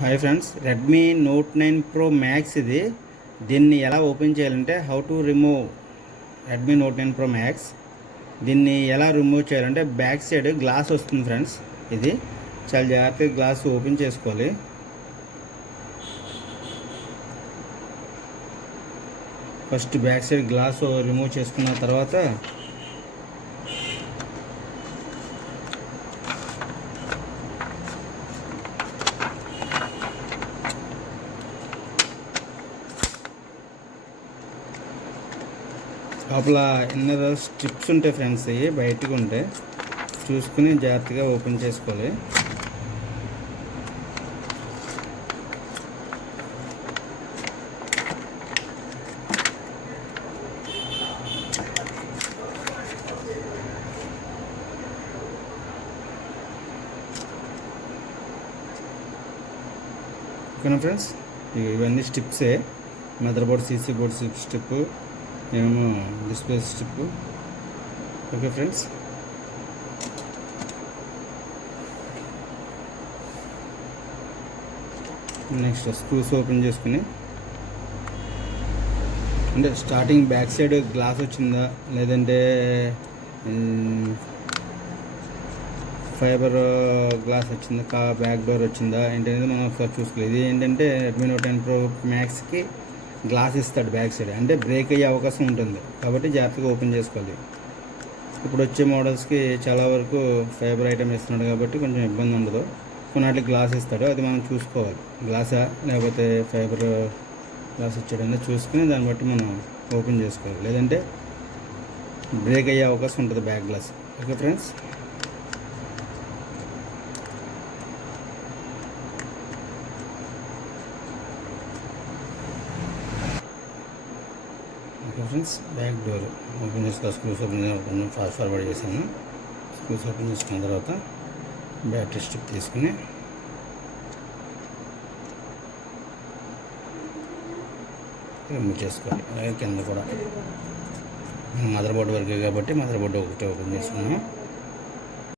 Hi friends, Redmi note 9 pro max ఇది. దీన్ని ఎలా ఓపెన్ చేయాలంటే how to remove Redmi note 9 pro max. దీన్ని ఎలా రిమూవ్ చేయాలంటే బ్యాక్ సైడ్ గ్లాస్ వస్తుంది ఫ్రెండ్స్. ఇది చాలా జాగ్రత్తగా గ్లాస్ ఓపెన్ చేసుకోవాలి. First back side glass remove చేసుకున్న తర్వాత లోపల ఇన్నర్ స్ట్రిప్స్ ఉంటాయి ఫ్రెండ్స్. ఇవి బయటకు ఉంటాయి, చూసుకుని జాగ్రత్తగా ఓపెన్ చేసుకోవాలి. ఓకేనా ఫ్రెండ్స్, ఇవన్నీ స్ట్రిప్సే. Mother board, CC board strip, ఏమో display strip. Okay friends, next screws open చేసుకుని అంటే స్టార్టింగ్ బ్యాక్ సైడ్ గ్లాస్ వచ్చిందా లేదంటే ఫైబర్ గ్లాస్ వచ్చిందా, బ్యాక్ డోర్ వచ్చిందా ఏంటనేది మనం ఒకసారి చూసుకోవాలి. ఇది ఏంటంటే రెడ్మీ నోట్ 10 ప్రో మ్యాక్స్కి గ్లాస్ ఇస్తాడు బ్యాక్ సైడ్, అంటే బ్రేక్ అయ్యే అవకాశం ఉంటుంది కాబట్టి జాగ్రత్తగా ఓపెన్ చేసుకోవాలి. ఇప్పుడు వచ్చే మోడల్స్కి చాలా వరకు ఫైబర్ ఐటమ్ ఇస్తున్నాడు కాబట్టి కొంచెం ఇబ్బంది ఉండదు. కొన్నిటికి గ్లాస్ ఇస్తాడు, అది మనం చూసుకోవాలి. గ్లాసా లేకపోతే ఫైబర్ గ్లాస్ ఇచ్చాడని చూసుకుని దాన్ని బట్టి మనం ఓపెన్ చేసుకోవాలి, లేదంటే బ్రేక్ అయ్యే అవకాశం ఉంటుంది back glass. Okay friends, back door open చేసుకోవాలి. స్క్రూస్ ఓపెన్ ఫాస్ట్ ఫార్వర్డ్ చేశాను. స్క్రూస్ ఓపెన్ చేసుకున్న తర్వాత బ్యాటరీ స్ట్రిప్ తీసుకుని రిమూవ్ చేసుకోవాలి. అలాగే కింద కూడా మదర్ బోర్డు వరకు కాబట్టి మదర్ బోర్డు ఒకటి ఓపెన్ చేసుకున్నాము.